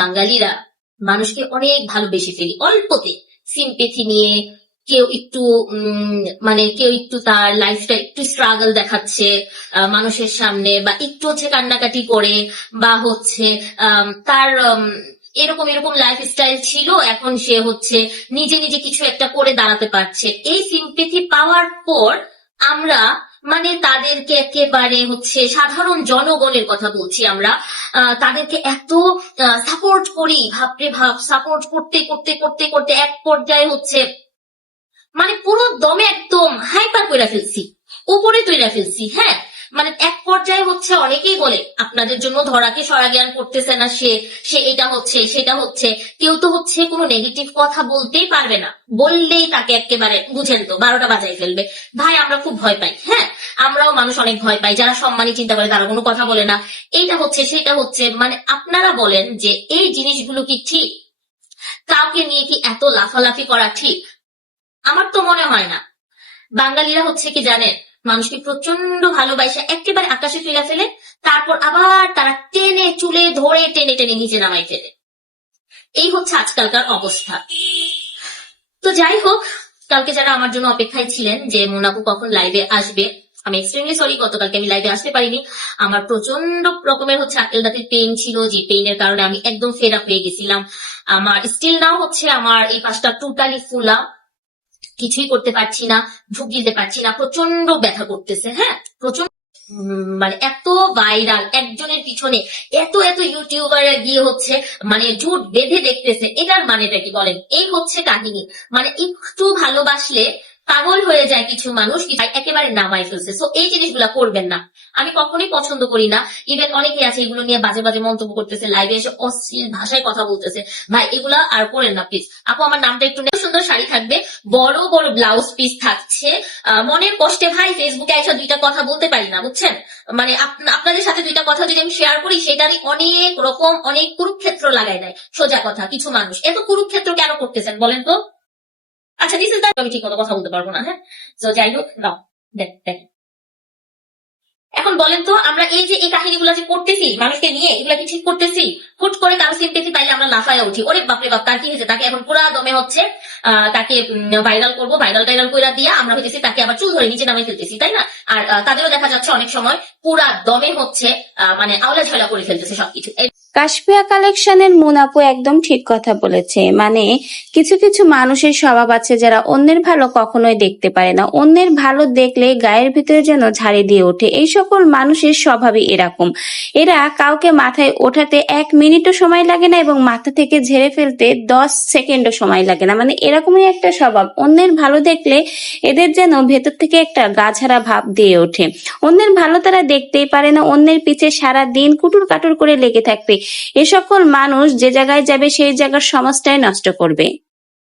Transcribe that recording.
বাঙালিরা মানুষকে অনেক ভালোবেসে ফেলি। অল্পতে সিম্পেথি নিয়ে কেউ একটু মানে কেউ একটু তার লাইফটা একটু স্ট্রাগল দেখাচ্ছে মানুষের সামনে বা একটু হচ্ছে কান্নাকাটি করে বা হচ্ছে তার এরকম এরকম লাইফ স্টাইল ছিল, এখন সে হচ্ছে নিজে নিজে কিছু একটা করে দাঁড়াতে পারছে। এই সিম্পেথি পাওয়ার পর আমরা মানে তাদেরকে একেবারে হচ্ছে সাধারণ জনগণের কথা বলছি আমরা তাদেরকে এত সাপোর্ট করি, ভাবরে ভাব সাপোর্ট করতে করতে করতে করতে এক পর্যায়ে হচ্ছে মানে পুরো দমে একদম হাইপার করে ফেলছি, উপরে তৈরা ফেলছি হ্যাঁ? মানে এক পর্যায়ে হচ্ছে অনেকেই বলে, আপনাদের জন্য ধরাকে সরা জ্ঞান করতেছে না সে সে এটা হচ্ছে, সেটা হচ্ছে। কেউ তো হচ্ছে কোনো নেগেটিভ কথা বলতেই পারবে না। বললেই তাকে একেবারে বুঝেন তো বারোটা বাজাই ফেলবে। ভাই, আমরা খুব ভয় পাই হ্যাঁ? আমরাও মানুষ অনেক ভয় পাই, যারা সম্মানী, চিন্তা করে তারা কোনো কথা বলে না। এইটা হচ্ছে, সেটা হচ্ছে মানে আপনারা বলেন যে এই জিনিসগুলো কি ঠিক? কাউকে নিয়ে কি এত লাফালাফি করা ঠিক? আমার তো মনে হয় না। বাঙালিরা হচ্ছে কি জানেন মানুষকে প্রচণ্ড ভালোবাসা, একেবারে আকাশে তুলে ফেলে, তারপর আবার তারা টেনে চুলে ধরে টেনে টেনে নিচে নামাই ফেলে। এই হচ্ছে আজকালকার অবস্থা। তো যাই হোক, কালকে যারা আমার জন্য অপেক্ষায় ছিলেন যে মোনাকু কখন লাইভে আসবে, আমি এক্সট্রিমলি সরি গতকালকে আমি লাইভে আসতে পারিনি। আমার প্রচণ্ড রকমের হচ্ছে আকেল দাঁতের পেইন ছিল, যে পেইনের কারণে আমি একদম ফেরা আপ হয়ে গেছিলাম। আমার স্টিল নাও হচ্ছে আমার এই পাশটা টোটালি ফুলা কিছুই করতে পারছি না ঢুক দিতে পারছি না প্রচণ্ড ব্যথা করতেছে হ্যাঁ? প্রচণ্ড মানে এত ভাইরাল একজনের পিছনে এত এত ইউটিউবার গিয়ে হচ্ছে মানে জুট বেঁধে দেখতেছে, এটার মানেটা কি বলেন? এই হচ্ছে কাহিনী। মানে একটু ভালোবাসলে পাগল হয়ে যায় কিছু মানুষ একেবারে নামাই ফেলছে। সো এই জিনিসগুলা করবেন না। আমি কখনোই পছন্দ করি না। ইভেন অনেকে আছে এগুলো নিয়ে বাজে বাজে মন্তব্য করতেছে লাইভে এসে অশ্লীল ভাষায় কথা বলতেছে। ভাই, এগুলা আর করেন না প্লিজ আপু, আমার নামটা একটু সুন্দর শাড়ি থাকবে। বড় বড় ব্লাউজ পিস থাকছে। মনের কষ্টে ভাই ফেসবুকে এসে দুইটা কথা বলতে পারি না, বুঝছেন? মানে আপনাদের সাথে দুইটা কথা যদি আমি শেয়ার করি, সেটারই অনেক রকম, অনেক কুরুক্ষেত্র লাগাই দেয়। সোজা কথা, কিছু মানুষ। এত কুরুক্ষেত্র কেন করতেছেন, বলেন তো? আচ্ছা দিস ইজ আমি ঠিক মতো কথা বলতে পারব না হ্যাঁ? তো যাই হোক নাও দেখ দেখ। এখন বলেন তো, আমরা এই যে, এই কাহিনীগুলো যে করতেছি, মানুষকে নিয়ে, এগুলা কি ঠিক করতেছি? হুট করে কারও সিম্পেথি পাইলে আমরা লাফায় উঠি। ওরে বাপরে বাপ, তার কি হয়েছে? তাকে এখন পুরা দমে হচ্ছে তাকে ভাইরাল করব ভাইরাল টাইরাল কইরা দিয়ে আমরা হইতেছি তাকে আবার চুল ধরে নিচে নামে ফেলতেছি, তাই না? আর তাদেরও দেখা যাচ্ছে অনেক সময় পুরা দমে হচ্ছে মানে আওলা ঝালা করে ফেলতেছে সবকিছু। কাশপিয়া কালেকশনের মুনাপু একদম ঠিক কথা বলেছে। মানে কিছু কিছু মানুষের স্বভাব আছে যারা অন্যের ভালো কখনোই দেখতে পারে না। অন্যের ভালো দেখলে গায়ের ভিতরে যেন ঝাড়ি দিয়ে ওঠে। এই সকল মানুষের স্বভাবই এরকম। এরা কাউকে মাথায় ওঠাতে এক মিনিটও সময় লাগে না এবং মাথা থেকে ঝেড়ে ফেলতে দশ সেকেন্ডও সময় লাগে না। মানে এরকমই একটা স্বভাব। অন্যের ভালো দেখলে এদের যেন ভেতর থেকে একটা গাঝারা ভাব দিয়ে ওঠে। অন্যের ভালো তারা দেখতেই পারে না। অন্যের পিছে সারা দিন কুটুর কাটুর করে লেগে থাকবে। এ সকল মানুষ যে জায়গায় যাবে সেই জায়গার সমাজটাই নষ্ট করবে।